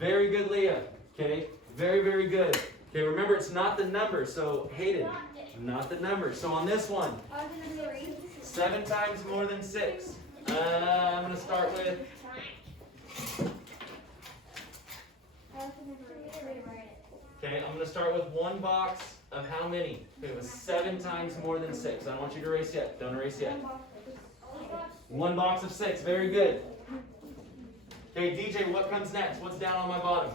Very good, Leah. Okay, very, very good. Okay, remember it's not the number, so Hayden, not the number. So on this one, 7 times more than 6. I'm going to start with... Okay, I'm going to start with one box of how many? Okay, it was 7 times more than 6. I don't want you to erase yet. Don't erase yet. One box of 6. Very good. Okay, DJ, what comes next? What's down on my bottom?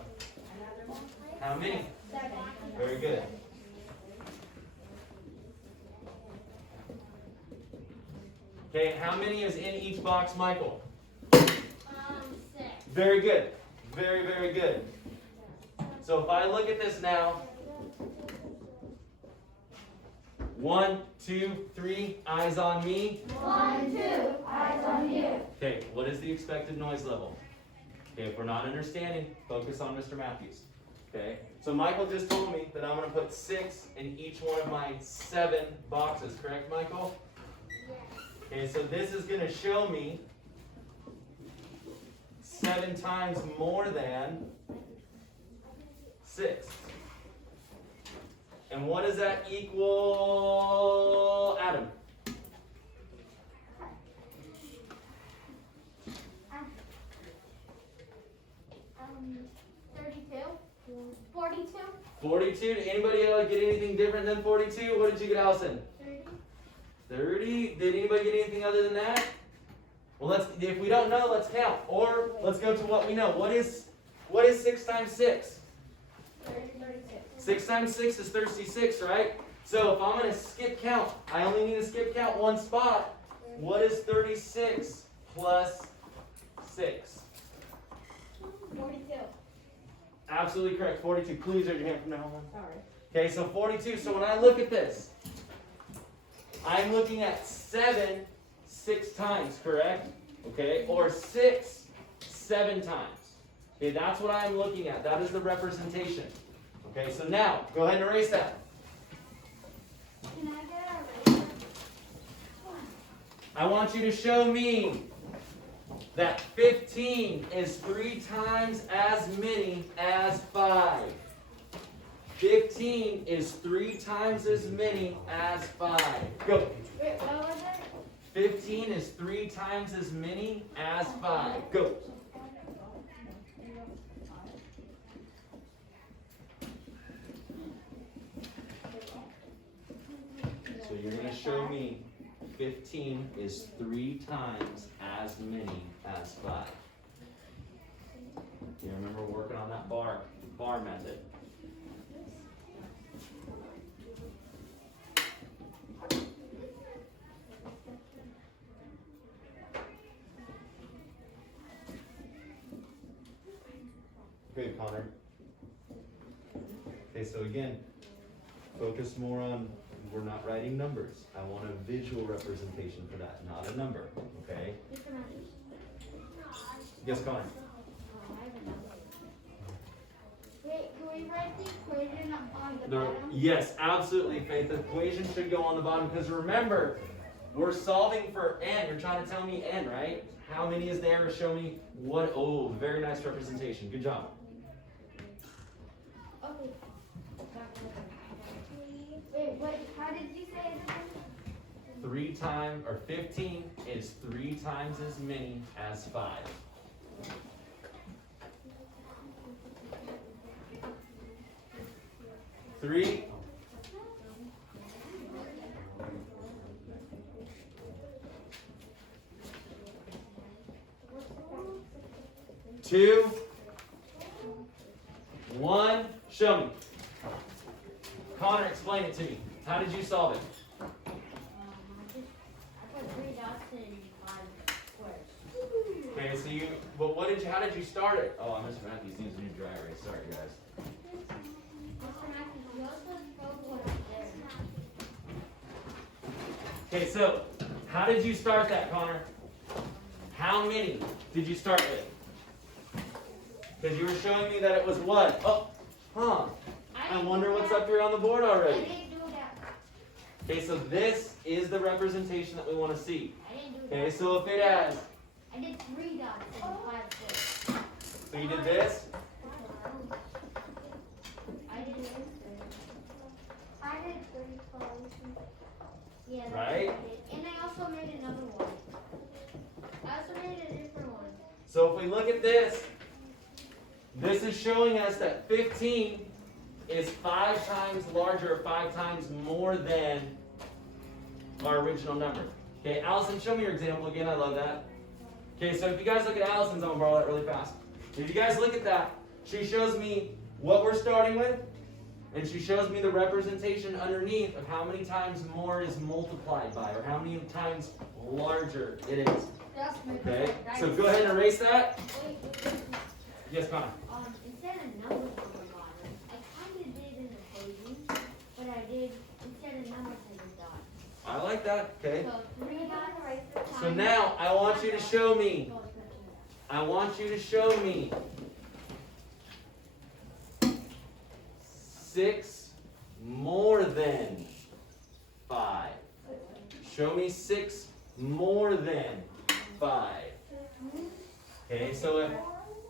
How many? 7. Very good. Okay, how many is in each box, Michael? 6. Very good. Very, very good. So if I look at this now, 1, 2, 3, eyes on me. 1, 2, eyes on you. Okay, what is the expected noise level? Okay, if we're not understanding, focus on Mr. Matthews. Okay, so Michael just told me that I'm going to put 6 in each one of my 7 boxes, correct, Michael? Yes. Okay, so this is going to show me 7 times more than 6. And what does that equal, Adam? 32. 42. 42. Did anybody else get anything different than 42? What did you get, Allison? 30. 30. Did anybody get anything other than that? Well, if we don't know, let's count. Or let's go to what we know. What is 6 times 6? 36. 6 times 6 is 36, right? So if I'm going to skip count, I only need to skip count one spot. What is 36 plus 6? 42. Absolutely correct. 42. Please raise your hand from now on. Sorry. Okay, so 42. So when I look at this, I'm looking at 7 6 times, correct? Okay, or 6 7 times. Okay, that's what I'm looking at. That is the representation. Okay, so now, go ahead and erase that. Can I get a razor? I want you to show me that 15 is 3 times as many as 5. 15 is 3 times as many as 5. Go. Wait, what was it? 15 is 3 times as many as 5. Go. So you're going to show me 15 is 3 times as many as 5. You remember working on that bar method. Okay, Connor. Okay, so again, focus more on, we're not writing numbers. I want a visual representation for that, not a number, okay? Yes, Connor? Wait, can we write the equation on the bottom? Yes, absolutely, Faith. The equation should go on the bottom because remember, we're solving for n. You're trying to tell me n, right? How many is there? Show me what. Oh, very nice representation. Good job. Okay. Wait, what? How did you say it again? 3 times, or 15 is 3 times as many as 5. Three. 2, 1, show me. Connor, explain it to me. How did you solve it? I put 3 dots in 5 squares. Okay, so but how did you start it? Oh, Mr. Matthews needs a new dry erase. Sorry, guys. Mr. Matthews, you also spoke what there. Okay, so how did you start that, Connor? How many did you start with? Because you were showing me that it was what? Oh, huh. I wonder what's up here on the board I already. didn't do that. Okay, so this is the representation that we want to see. I didn't do Okay, that. so if it has, I did 3 dots in 5 squares. so you did this, So if we look at this, this is showing us that 15 is 5 times larger, or 5 times more than our original number. Okay, Allison, show me your example again. I love that. Okay, so if you guys look at Allison's, I'm going to borrow that really fast. If you guys look at that, she shows me what we're starting with, and she shows me the representation underneath of how many times more is multiplied by, or how many times larger it is. Okay, so go ahead and erase that. Yes, Connor. Instead of numbers on the bottom, I kind of did an equation, but I did, instead of numbers, I did dots. I like that. Okay. So 3 dots. So now I want you to show me. I want you to show me 6 more than 5. Show me 6 more than 5. Okay, so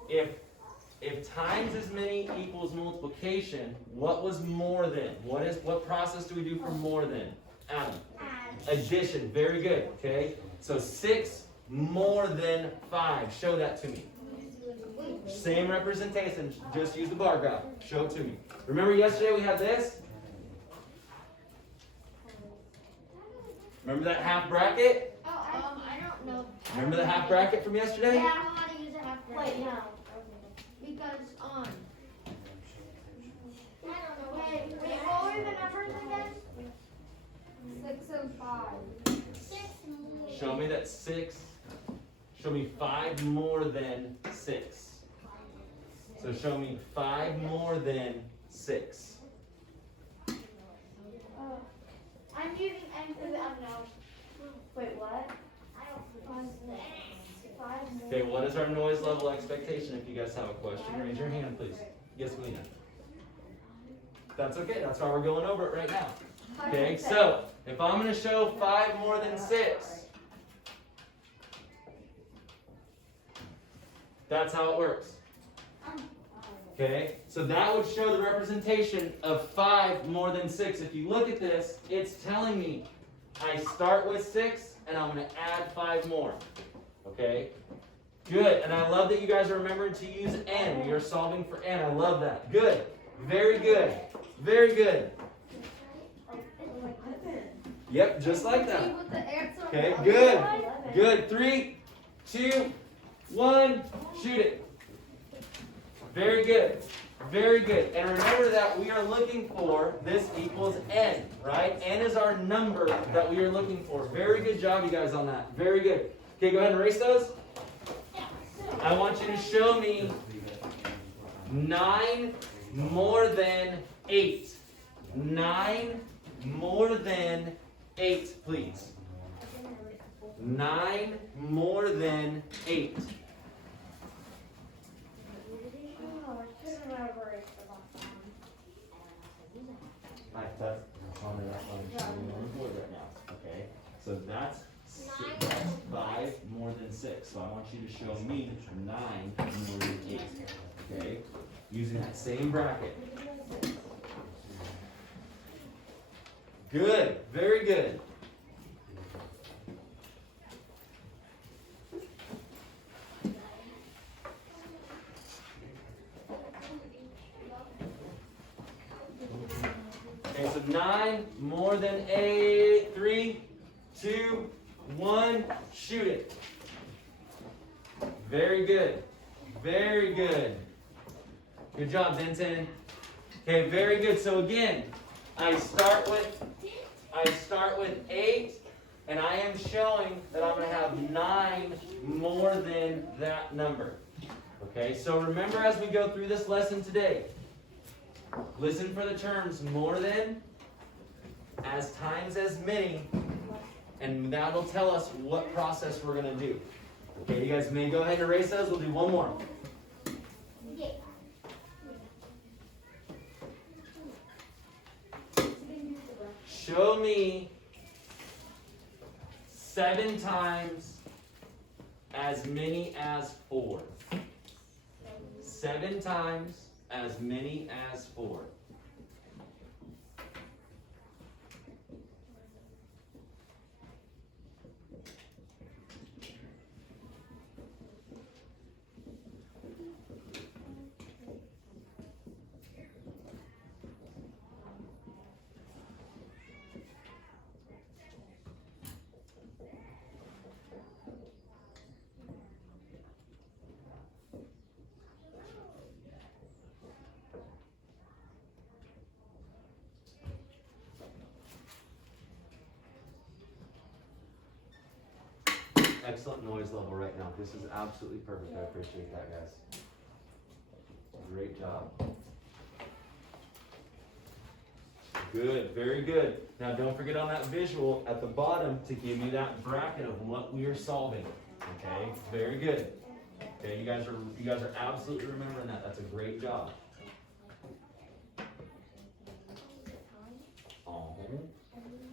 if times as many equals multiplication, what was more than? What process do we do for more than? Adam. Addition. Very good. Okay. So 6 more than 5. Show that to me. Same representation. Just use the bar graph. Show it to me. Remember yesterday we had this? Remember that half bracket? I don't know. Remember the half bracket from yesterday? Yeah, I know how to use a half bracket. Wait, no. Because I don't know. Wait, what were the numbers again? 6 and 5. 6 more. Show me that 6. Show me 5 more than 6. So show me 5 more than 6. I'm using M for the unknown. Wait, what? I don't Okay, what is our noise level expectation? If you guys have a question, raise your hand, please. Yes, Melina. That's okay. That's why we're going over it right now. Okay, so if I'm going to show 5 more than 6, that's how it works. Okay, so that would show the representation of 5 more than 6. If you look at this, it's telling me I start with 6 and I'm going to add 5 more. Okay, good. And I love that you guys are remembering to use n. You're solving for n. I love that. Good. Very good. Very good. Yep, just like that. Okay, good. Good. 3, 2, 1, shoot it. Very good. Very good. And remember that we are looking for this equals n, right? N is our number that we are looking for. Very good job, you guys, on that. Very good. Okay, go ahead and erase those. I want you to show me 9 more than 8. 9 more than 8, please. 9 more than 8. That's on the board right now. Okay, so that's 5 more than 6. So I want you to show me 9 more than 8. Okay, using that same bracket. Good, very good. Okay, so 9 more than 8. 3, 2, 1, shoot it. Very good. Very good. Good job, Denton. Okay, very good. So again, I start with 8, and I am showing that I'm going to have 9 more than that number. Okay, so remember as we go through this lesson today, listen for the terms more than, as times as many, and that'll tell us what process we're going to do. Okay, you guys may go ahead and erase those. We'll do one more. Show me 7 times as many as 4. 7 times as many as 4. excellent noise level right now. This is absolutely perfect. I appreciate that, guys. Great job. Good, very good. Now don't forget on that visual at the bottom to give you that bracket of what we are solving. Okay, very good. Okay, you guys are absolutely remembering that. That's a great job.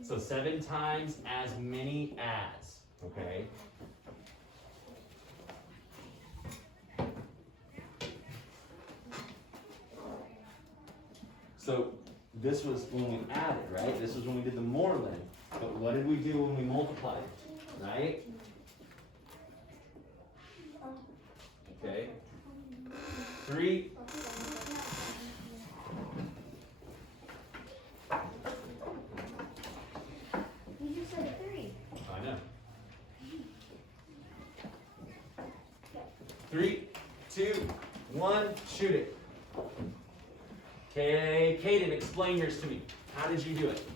So 7 times as many as. Okay. So this was when we added, right? This was when we did the more than. But what did we do when we multiplied? Right? Okay. 3. You just said 3. I know. 3, 2, 1, shoot it. Okay, Kaden, explain yours to me. How did you do it?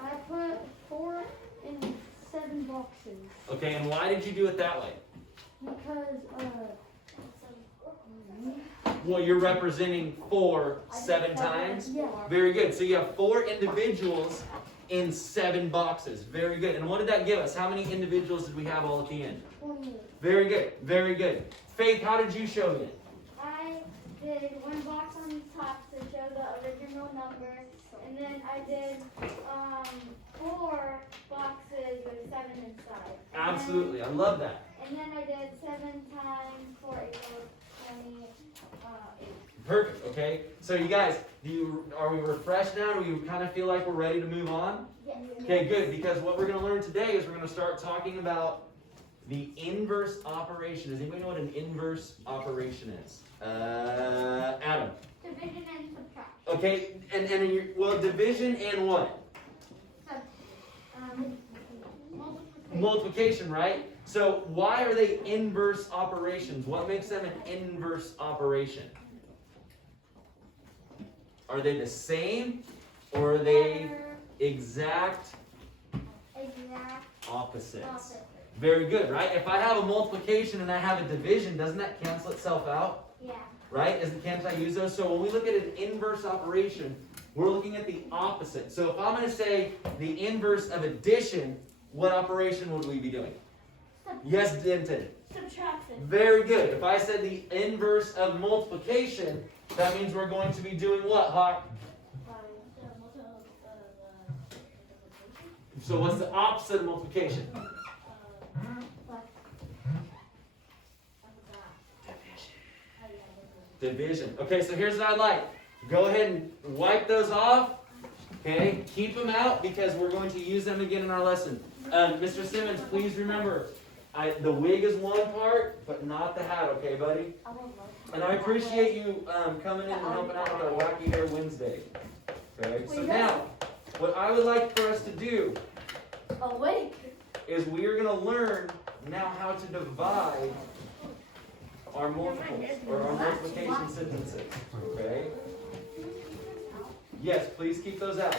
I put 4 in 7 boxes. Okay, and why did you do it that way? Because, Well, you're representing 4 7 times. yeah. Very good. So you have 4 individuals in 7 boxes. Very good. And what did that give us? How many individuals did we have all at the end? 28. Very good. Very good. Faith, how did you show me it? I did 1 box on the top to show the original number, and then I did 4 boxes with 7 inside. Absolutely. I love that. And then I did 7 times 4 equals 28. Perfect. Okay. So you guys, are we refreshed now? Do we kind of feel like we're ready to move on? Yes. Okay, good. Because what we're going to learn today is we're going to start talking about the inverse operation. Does anybody know what an inverse operation is? Adam. Division and subtraction. Okay, and division and what? Multiplication, right? So why are they inverse operations? What makes them an inverse operation? Are they the same, or are they exact opposites? Very good, right? If I have a multiplication and I have a division, doesn't that cancel itself out? Yeah. Right? Can't I use those? So when we look at an inverse operation, we're looking at the opposite. So if I'm going to say the inverse of addition, what operation would we be doing? Yes, Denton. Subtraction. Very good. If I said the inverse of multiplication, that means we're going to be doing what, Hawk? So what's the opposite of multiplication? Division. Okay, so here's what I'd like. Go ahead and wipe those off. Okay, keep them out because we're going to use them again in our lesson. Mr. Simmons, please remember, the wig is one part, but not the hat, okay, buddy? And I appreciate you coming in and helping out with our Wacky Hair Wednesday. Okay, so now, what I would like for us to do is we are going to learn now how to divide our multiples, or our multiplication sentences, okay? Yes, please keep those out.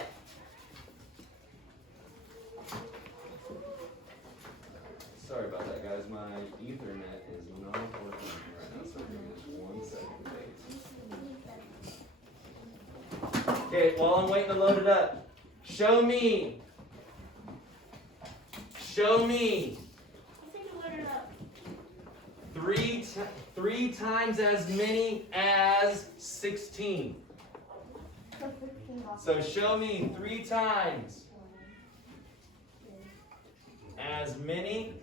Sorry about that, guys. My Ethernet is not working right now, so give me just 1 second, wait. Okay, while I'm waiting to load it up, show me. Show me. 3 times as many as 16. So show me 3 times as many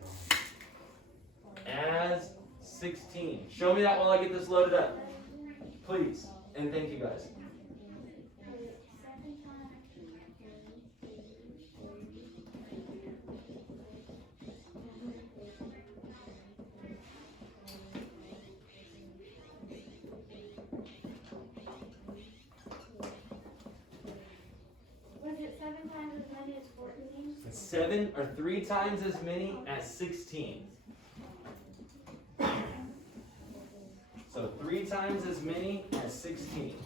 as 16. Show me that while I get this loaded up. Please. And thank you guys. Was it 7 times as many as 14? 7 or 3 times as many as 16. So 3 times as many as 16.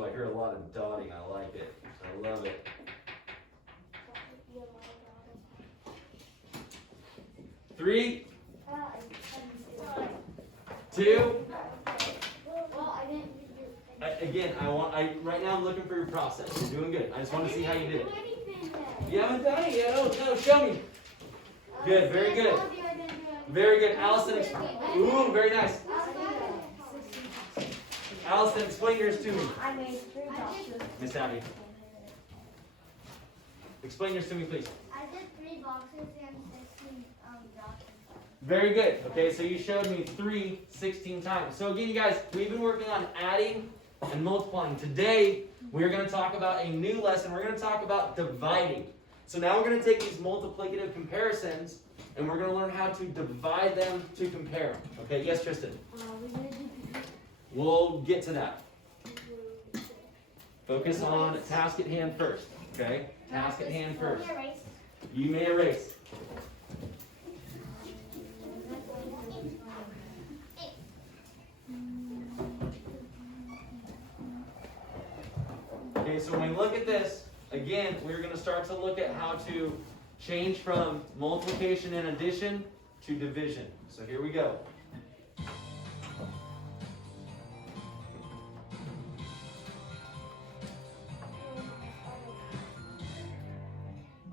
Ooh, I hear a lot of dotting. I like it. I love it. 3, 2. Well, I didn't do Again, right now I'm looking for your process. You're doing good. I just want to see how you did it. anything You haven't done it yet. Oh, no, show me. Good, very good. Very good. Allison, ooh, very nice. Allison, explain yours to me. I made 3 boxes. Miss Abby. Explain yours to me, please. I did 3 boxes and 16 dots. Very good. Okay, so you showed me 3 16 times. So again, you guys, we've been working on adding and multiplying. Today, we're going to talk about a new lesson. We're going to talk about dividing. So now we're going to take these multiplicative comparisons and we're going to learn how to divide them to compare them. Okay, yes, Tristan? We'll get to that. Focus on task at hand first. Okay? Task at hand first. You may erase. Okay, so when we look at this, again, we're going to start to look at how to change from multiplication and addition to division. So here we go.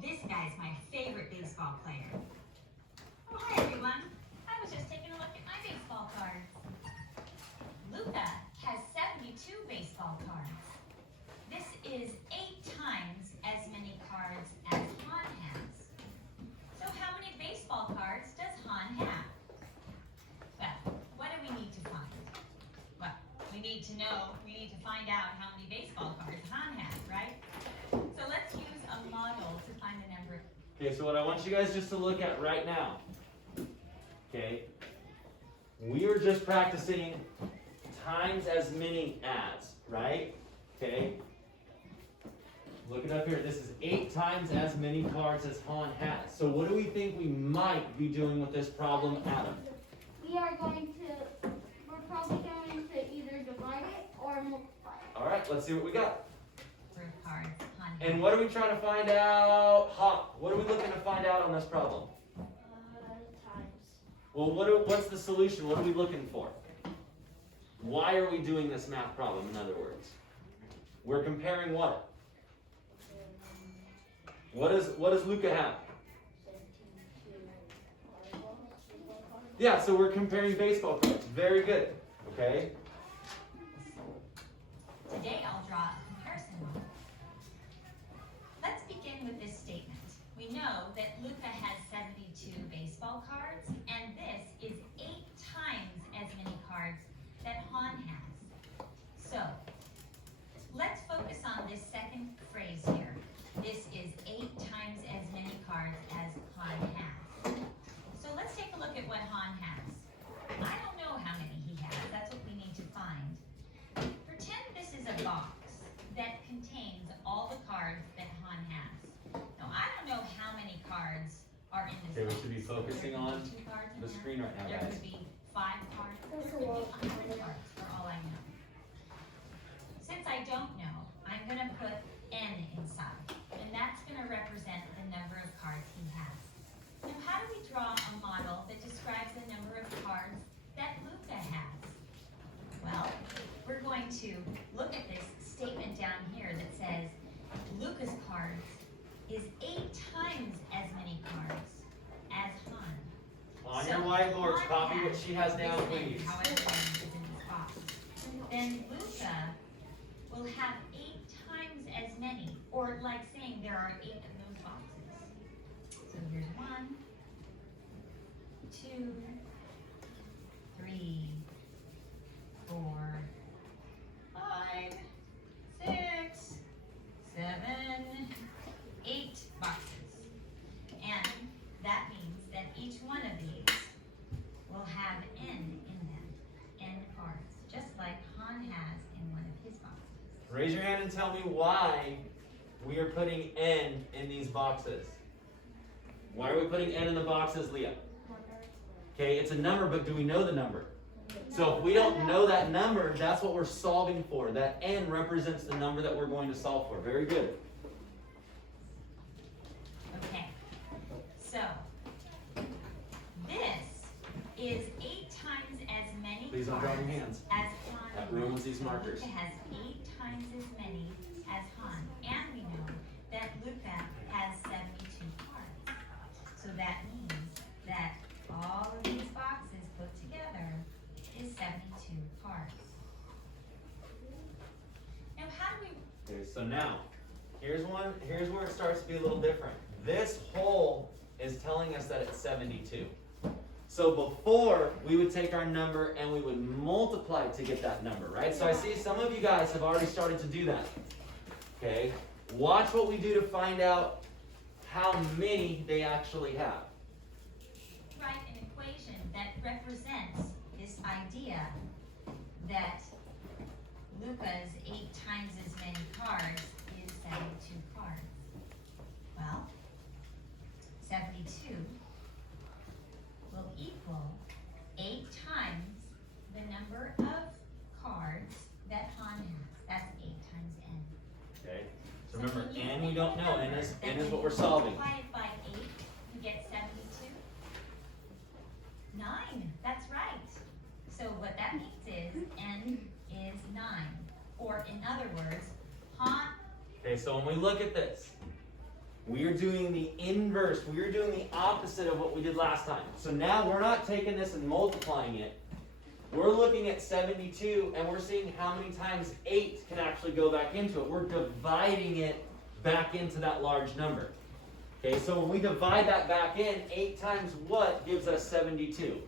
This guy's my favorite baseball player. Oh, hi everyone. I was just taking a look at my baseball cards. Luca has 72 baseball cards. This is 8 times as many cards as Han has. So how many baseball cards does Han have? Well, what do we need to find? Well, we need to find out how many baseball cards Han has, right? So let's use a model to find the number. Okay, so what I want you guys just to look at right now, okay, we were just practicing times as many as, right? Okay, look it up here. This is 8 times as many cards as Han has. So what do we think we might be doing with this problem, Adam? We're probably going to either divide it or multiply it. All right, let's see what we got. Number of cards Han has. And what are we trying to find out? What are we looking to find out on this problem? Times. Well, what's the solution? What are we looking for? Why are we doing this math problem, in other words? We're comparing what? What does Luca have? Yeah, so we're comparing baseball cards. Very good. Okay? Today I'll draw a comparison model. Let's begin with this statement. We know that Luca has 72 baseball cards, and this is 8 times as many cards that Han has. So, let's focus on this second phrase here. This is 8 times as many cards as Han has. So let's take a look at what Han has. I don't know how many he has. That's what we need to find. Pretend this is a box that contains all the cards that Han has. Now, I don't know how many cards are in this Okay, we box. should be focusing on 2 cards in the there. screen right now, There guys. could be 5 cards. There could be 100 cards for all I know. Since I don't know, I'm going to put N inside, and that's going to represent the number of cards he has. Now, how do we draw a model that describes the number of cards that Luca has? Well, we're going to look at this statement down here that says Luca's cards is 8 times as many cards as Han. On So your whiteboards, Han copy what has she has down, this many, please. however many is in this box. Then Luca will have 8 times as many, or like saying there are 8 of those boxes. So here's 1, 2, 3, 4, 5, 6, 7, 8 boxes. And that means that each one of these will have N in them, N cards, just like Han has in one of his boxes. Raise your hand and tell me why we are putting N in these boxes. Why are we putting N in the boxes, Leah? Okay, it's a number, but do we know the number? So if we don't know that number, that's what we're solving for. That n represents the number that we're going to solve for. Very good. Okay, so this is 8 times as many Please don't drop your cards hands. as Han. That ruins these markers. Luca has 8 times as many as Han, and we know that Luca has 72 cards. So that means that all of these boxes put together is 72 cards. Now, how do we? Okay, so now, here's where it starts to be a little different. This whole is telling us that it's 72. So before, we would take our number and we would multiply to get that number, right? So I see some of you guys have already started to do that. Okay? Watch what we do to find out how many they actually have. Write an equation that represents this idea that Luca's 8 times as many cards is 72 cards. Well, 72 will equal 8 times the number of cards that Han has. That's 8 times n. Okay? So remember, can you n we don't know. N is when what you we're solving. Multiply it by 8, you get 72. 9, that's right. So what that means is n is 9. Or in other words, Han. Okay, so when we look at this, we are doing the inverse. We are doing the opposite of what we did last time. So now we're not taking this and multiplying it. We're looking at 72 and we're seeing how many times 8 can actually go back into it. We're dividing it back into that large number. Okay, so when we divide that back in, 8 times what gives us 72?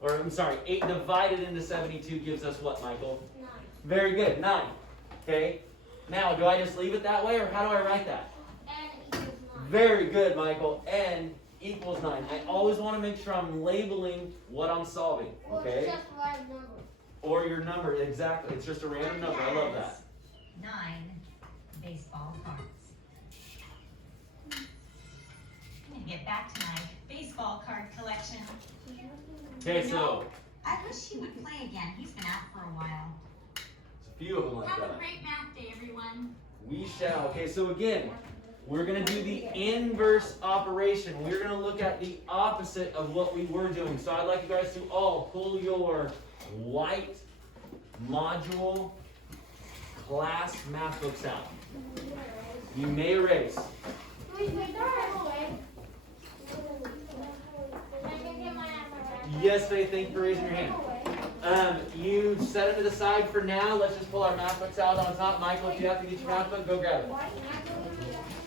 Or I'm sorry, 8 divided into 72 gives us what, Michael? 9. Very good, 9. Okay, now do I just leave it that way or how do I write that? N equals 9. Very good, Michael. N equals 9. I always want to make sure I'm labeling what I'm solving, Well, okay? it's just a random number. Or your number, exactly. It's just a random number. I love that. 9 baseball cards. I'm gonna get back to my baseball card collection. Okay, so I wish he would play again. He's been out for a while. it's a few of them like Have a that. great math day, everyone. We shall. Okay, so again, we're going to do the inverse operation. We're going to look at the opposite of what we were doing. So I'd like you guys to all pull your white module class math books out. You may erase. Wait, don't run away. Can I get my apple back? Yes, Faith, thank you for raising your hand. You set it to the side for now. Let's just pull our math books out on top. Michael, if you have to get your math book, go grab it.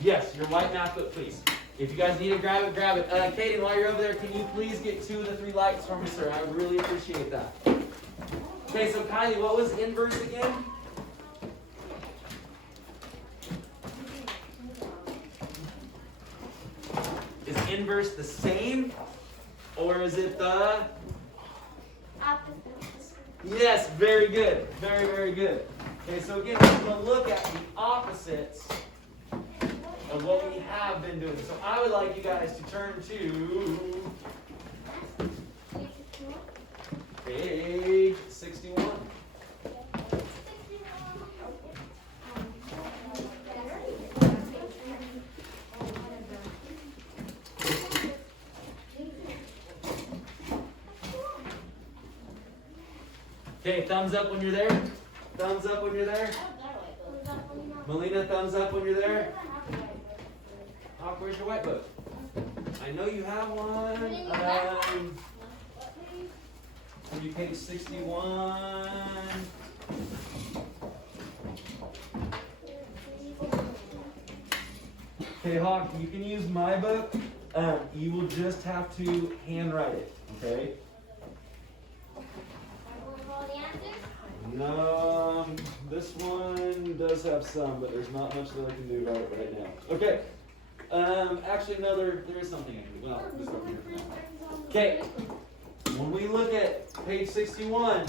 Yes, your white math book, please. If you guys need to grab it, grab it. Kaden, while you're over there, can you please get 2 of the 3 lights for me, sir? I really appreciate that. Okay, so Kylie, what was inverse again? Is inverse the same? Or is it the... Yes, very good. Very, very good. Okay, so again, we're going to look at the opposites of what we have been doing. So I would like you guys to turn to page 61. Okay, thumbs up when you're there. Thumbs up when you're there. Melina, thumbs up when you're there. Hawk, where's your white book? I know you have one. Maybe page 61. Okay, Hawk, you can use my book. You will just have to handwrite it, okay? No, this one does have some, but there's not much that I can do about it right now. Okay. Actually, no, there is something I can do. Well, let's go from here for now. Okay. When we look at page 61,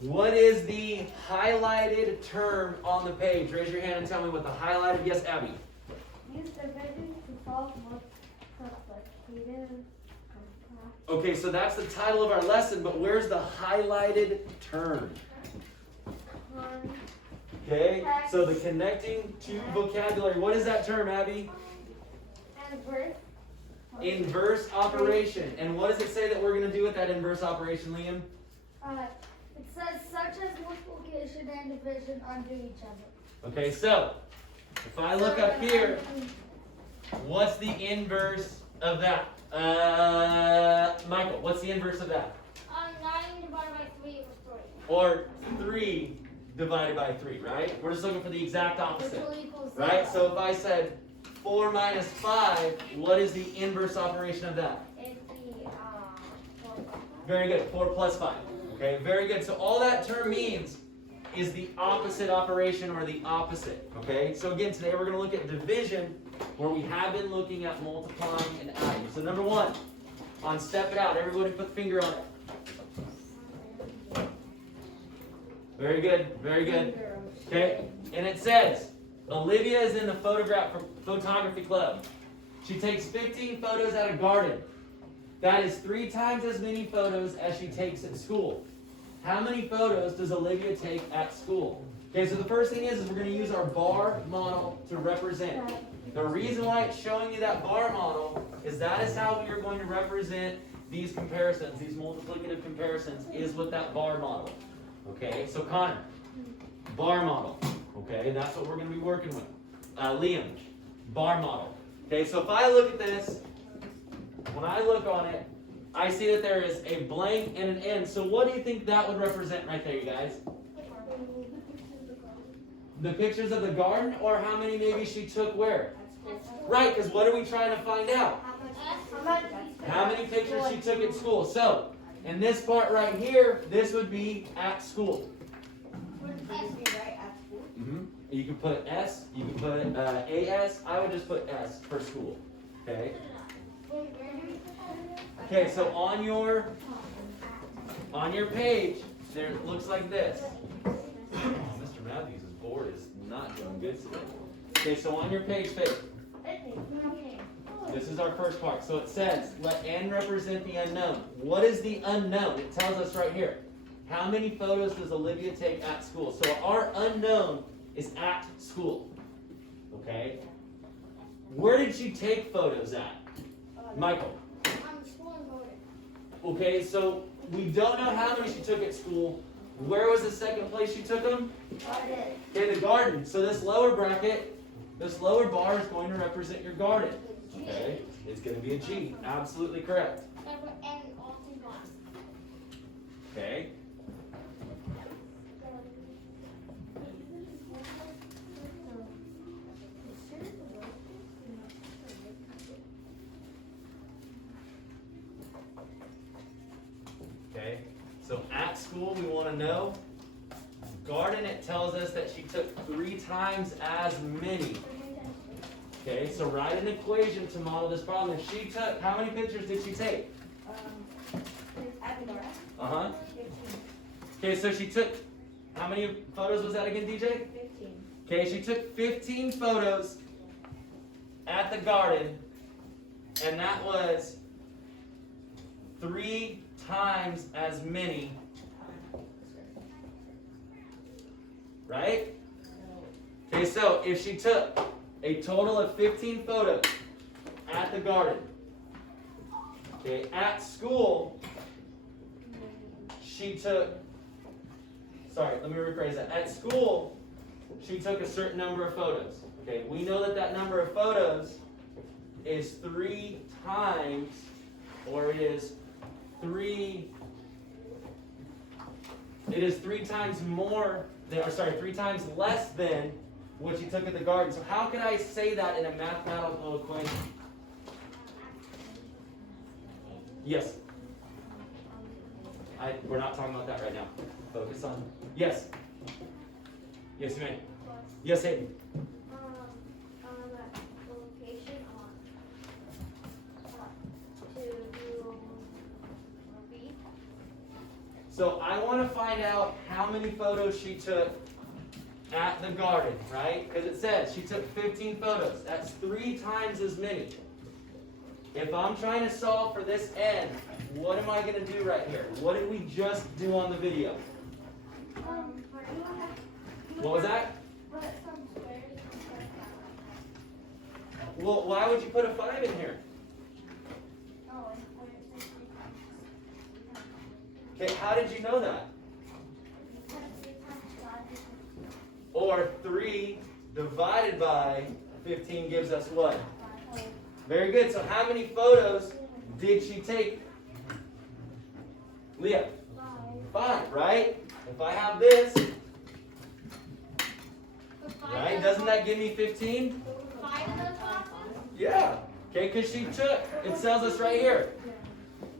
what is the highlighted term on the page? Raise your hand and tell me what the highlighted. Yes, Abby. Use division to solve multiplicative Okay, so that's the title of our lesson, but where's the highlighted term? Okay, so the connecting to vocabulary. What is that term, Abby? Inverse operation. And what does it say that we're going to do with that inverse operation, Liam? It says such as multiplication and division undo each other. Okay, so if I look up here, what's the inverse of that? Michael, what's the inverse of that? 9 divided by 3 equals 3. Or 3 divided by 3, right? We're just looking for the exact opposite, Which equals right? 0. So if I said 4 minus 5, what is the inverse operation of that? It's the 4 plus 5. Very good, 4 plus 5. Okay, very good. So all that term means is the opposite operation or the opposite. Okay, so again, today we're going to look at division, where we have been looking at multiplying and adding. So number 1, on step it out, everybody put the finger on it. Very good, very good. Okay, and it says, Olivia is in the photography club. She takes 15 photos at a garden. That is 3 times as many photos as she takes at school. How many photos does Olivia take at school? Okay, so the first thing is we're going to use our bar model to represent. The reason why it's showing you that bar model is that is how we are going to represent these comparisons, these multiplicative comparisons, is with that bar model. Okay, so Connor, bar model. Okay, that's what we're going to be working with. Liam, bar model. Okay, so if I look at this, when I look on it, I see that there is a blank and an N. So what do you think that would represent right there, you guys? The pictures of the garden, or how many maybe she took where? Right, because what are we trying to find out? How many pictures she took at school. So, in this part right here, this would be at school. You can put S, you can put AS. I would just put S for school. Okay? Okay, so on your page, there it looks like this. Mr. Matthews' board is not doing good today. Okay, so on your page, Faith, this is our first part. So it says, let N represent the unknown. What is the unknown? It tells us right here. How many photos does Olivia take at school? So our unknown is at school. Okay? Where did she take photos at? Michael. Okay, so we don't know how many she took at school. Where was the second place she took them? Okay, the garden. So this lower bracket, this lower bar is going to represent your garden. Okay, it's going to be a G. Absolutely correct. Okay. Okay, so at school we want to know. Garden, it tells us that she took 3 times as many. Okay, so write an equation to model this problem. If she took, how many pictures did she take? Uh-huh. Okay, so she took, how many photos was that again, DJ? 15. Okay, she took 15 photos at the garden, and that was 3 times as many, right? Okay, so if she took a total of 15 photos at the garden, okay, at school, she took, sorry, let me rephrase that. At school, she took a certain number of photos. Okay, we know that that number of photos is 3 times, or it is 3 times more than, or sorry, 3 times less than what she took at the garden. So how can I say that in a mathematical equation? Yes. We're not talking about that right now. Focus on, yes. Yes, you may. Yes, Hayden. Location to do B. So I want to find out how many photos she took at the garden, right? Because it says she took 15 photos. That's 3 times as many. if I'm trying to solve for this n, what am I going to do right here? What did we just do on the video? What was that? Well, why would you put a 5 in here? Okay, how did you know that? Or 3 divided by 15 gives us what? Very good. So how many photos did she take? Leah? 5, right? If I have this, right, doesn't that give me 15? 5 of those boxes? Yeah. Okay, because she took, it tells us right here,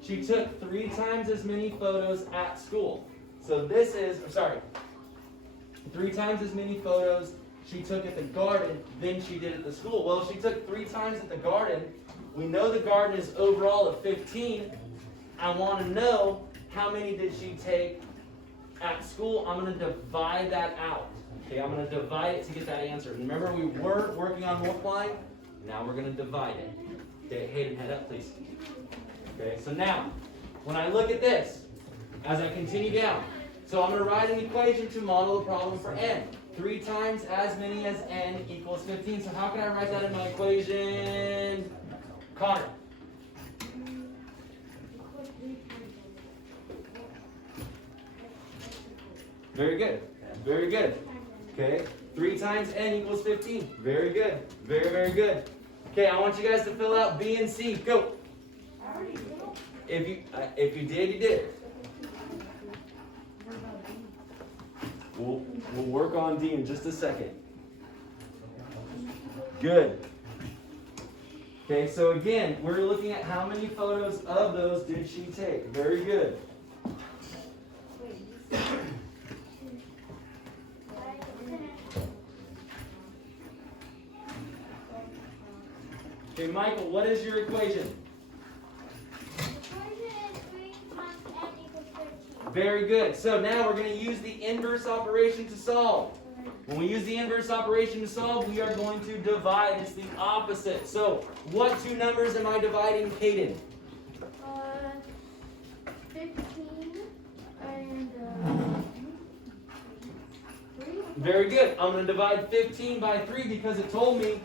she took 3 times as many photos at school. So this is, 3 times as many photos she took at the garden than she did at the school. Well, if she took 3 times at the garden, we know the garden is overall of 15. I want to know how many did she take at school. I'm going to divide that out. Okay, I'm going to divide it to get that answer. Remember, we were working on multiplying. Now we're going to divide it. Okay, Hayden, head up, please. Okay, so now, when I look at this, as I continue down, so I'm going to write an equation to model the problem for n. 3 times as many as n equals 15. So how can I write that in my equation? Connor. Very good. Very good. Okay, 3 times n equals 15. Very good. Very, very good. Okay, I want you guys to fill out B and C. Go. If you did, you did. We'll work on D in just a second. Good. Okay, so again, we're looking at how many photos of those did she take. Very good. Okay, Michael, what is your equation? Very good. So now we're going to use the inverse operation to solve. When we use the inverse operation to solve, we are going to divide. It's the opposite. So what 2 numbers am I dividing, Hayden? 15 and 3. Very good. I'm going to divide 15 by 3 because it told me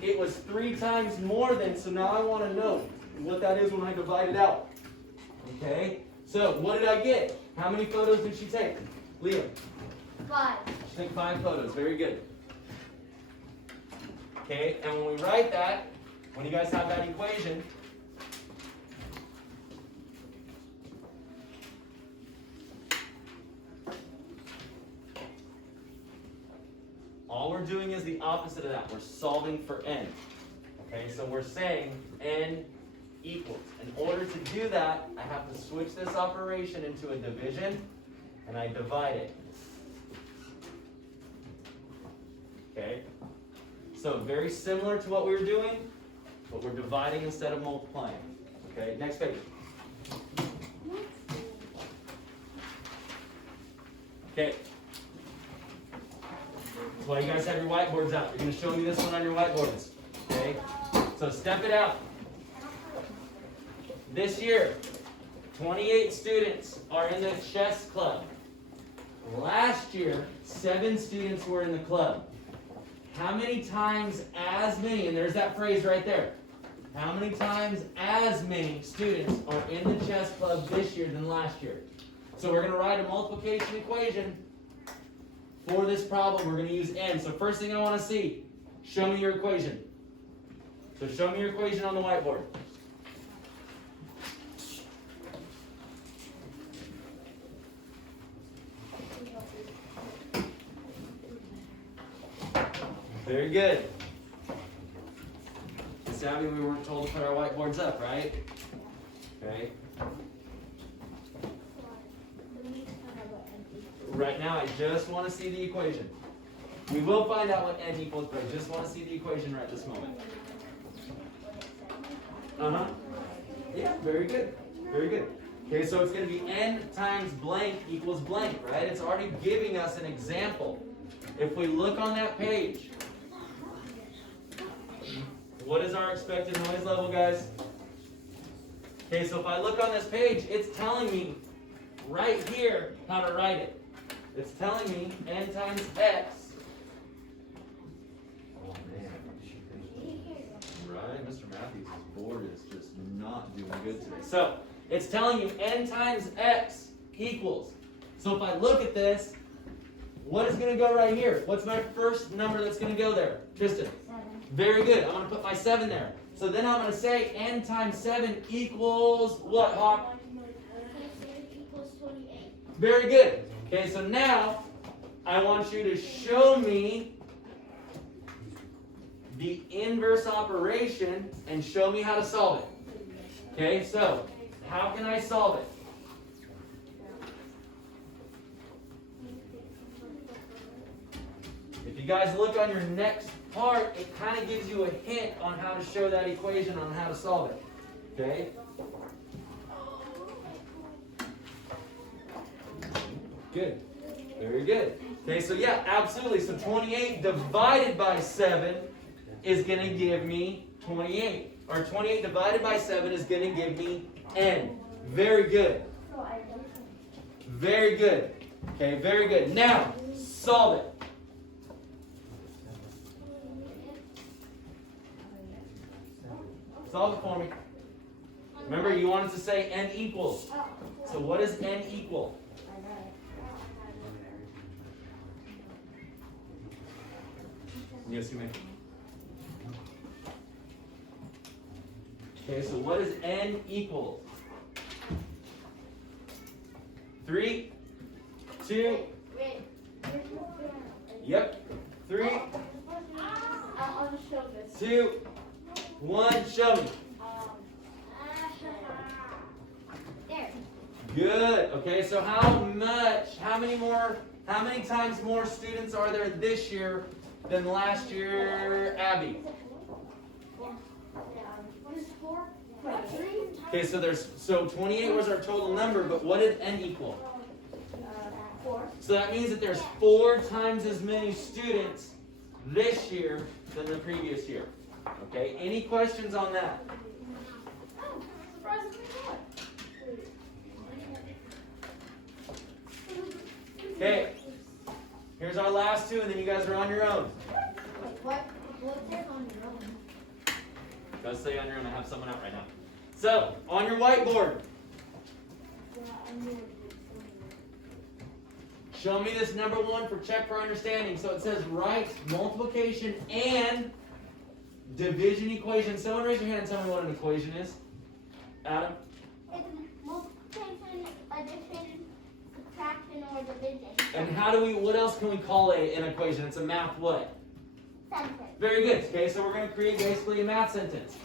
it was 3 times more than. So now I want to know what that is when I divide it out. Okay. So, what did I get? How many photos did she take? Leah? 5. She took 5 photos. Very good. Okay, and when we write that, when you guys have that equation, all we're doing is the opposite of that. We're solving for n. Okay, so we're saying n equals. In order to do that, I have to switch this operation into a division, and I divide it. Okay? So very similar to what we were doing, but we're dividing instead of multiplying. Okay, next page. Okay. That's why you guys have your whiteboards out. You're going to show me this one on your whiteboards. Okay? So step it out. This year, 28 students are in the chess club. Last year, 7 students were in the club. How many times as many, and there's that phrase right there, how many times as many students are in the chess club this year than last year? So we're going to write a multiplication equation for this problem. We're going to use n. So first thing I want to see, show me your equation. So show me your equation on the whiteboard. Very good. Savvy, we weren't told to put our whiteboards up, right? Okay. Right now, I just want to see the equation. We will find out what n equals, but I just want to see the equation right this moment. Yeah, very good. Very good. Okay, so it's going to be n times blank equals blank, right? It's already giving us an example. If we look on that page, What is our expected noise level, guys? Okay, so if I look on this page, it's telling me right here how to write it. It's telling me n times x. Oh man. Right, Mr. Matthews' board is just not doing good today. So, it's telling you n times x equals. So if I look at this, what is going to go right here? What's my first number that's going to go there? Tristan? 7. Very good. I'm going to put my 7 there. So then I'm going to say n times 7 equals what, Hawk? Equals 28. Very good. Okay, so now I want you to show me the inverse operation and show me how to solve it. Okay, so how can I solve it? If you guys look on your next part, it kind of gives you a hint on how to show that equation, on how to solve it. Okay? Good. Very good. Okay, so yeah, absolutely. So 28 divided by 7 is going to give me 28. Or 28 divided by 7 is going to give me n. Very good. Very good. Okay, very good. Now, solve it. Solve it for me. Remember, you wanted to say n equals. So what does n equal? Yes, you may. Okay, so what does n equal? 3, 2, Wait. yep, 3, I'll just show this. 2, 1, show me. There. Good. Okay, so how many times more students are there this year than last year, Abby? Okay, so 28 was our total number, but what did n equal? 4. So that means that there's 4 times as many students this year than the previous year. Okay, any questions on that? Oh, surprisingly good. Okay, here's our last 2, and then you guys are on your own. What? What's there on your own? Go stay on your own. I have someone out right now. So, on your whiteboard, show me this number 1 for check for understanding. So it says write multiplication and division equation. Someone raise your hand and tell me what an equation is. Adam? It's multiplication, addition, subtraction, or division. And what else can we call an equation? It's a math what? Sentence. Very good. Okay, so we're going to create basically a math sentence.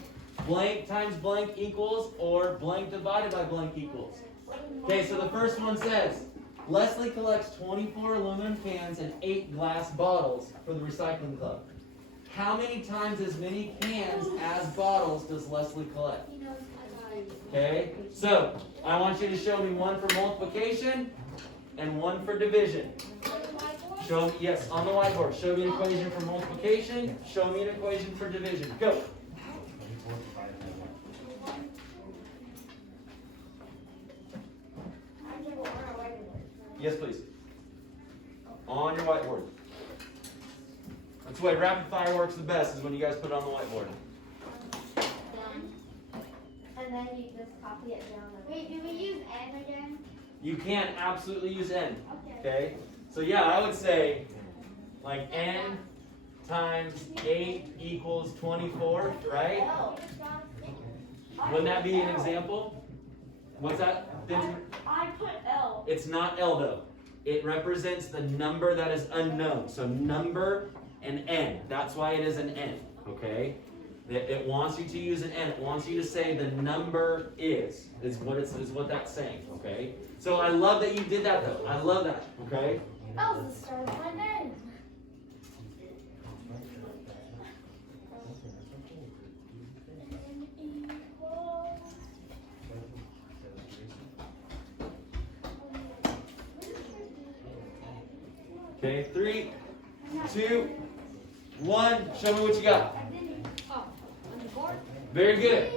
Blank times blank equals, or blank divided by blank equals. Okay, so the first one says, Leslie collects 24 aluminum cans and 8 glass bottles for the recycling club. How many times as many cans as bottles does Leslie collect? Okay, so I want you to show me one for multiplication and one for division. Show, yes, on the whiteboard. Show me an equation for multiplication. Show me an equation for division. Go. Yes, please. On your whiteboard. That's the way rapid fire works the best, is when you guys put it on the whiteboard. And then you just copy it down. Wait, do we use n again? You can absolutely use n. Okay. Okay? So yeah, I would say like n times 8 equals 24, right? Wouldn't that be an example? What's that, Benjamin? I put L. It's not L though. It represents the number that is unknown. So number and n. That's why it is an n. Okay? It wants you to use an n. It wants you to say the number is what that's saying. Okay? So I love that you did that though. I love that. Okay? That was the start of my name. Okay, 3, 2, 1. Show me what you got. Very good.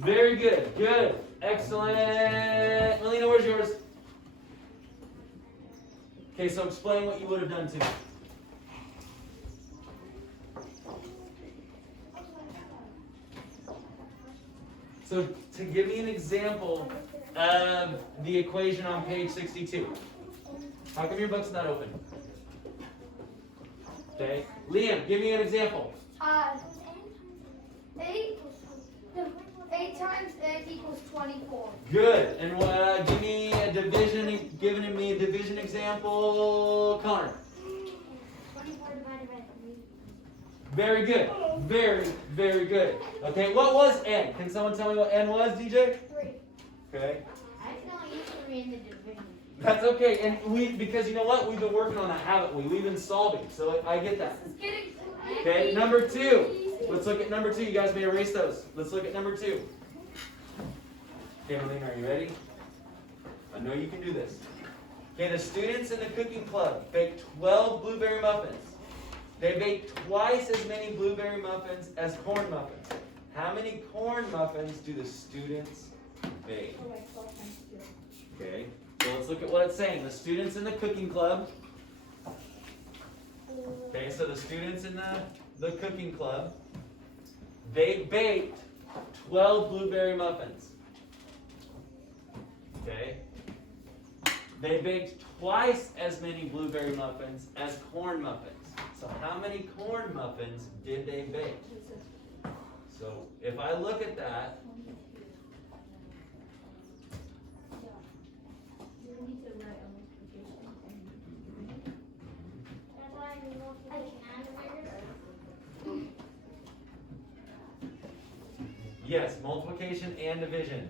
Very good. Good. Excellent. Melina, where's yours? Okay, so explain what you would have done too. So to give me an example of the equation on page 62. How come your book's not open? Okay. Liam, give me an example. 8 times egg equals 24. Good. And give me a division. Giving me a division example, Connor. 24 divided by 3. Very good. Very, very good. Okay. What was n? Can someone tell me what n was, DJ? 3. Okay. I can only use 3 in the division. That's okay. And because you know what? We've been working on that, haven't we? We've been solving. So I get that. This is getting Okay. Number 2. Let's look at number 2. You guys may erase those. Let's look at number 2. Okay, Melina, are you ready? I know you can do this. Okay, the students in the cooking club baked 12 blueberry muffins. They baked twice as many blueberry muffins as corn muffins. How many corn muffins do the students bake? Okay, so let's look at what it's saying. The students in the cooking club. Okay, so the students in the cooking club, they baked 12 blueberry muffins. Okay? They baked twice as many blueberry muffins as corn muffins. So how many corn muffins did they bake? So if I look at that, yes, multiplication and division.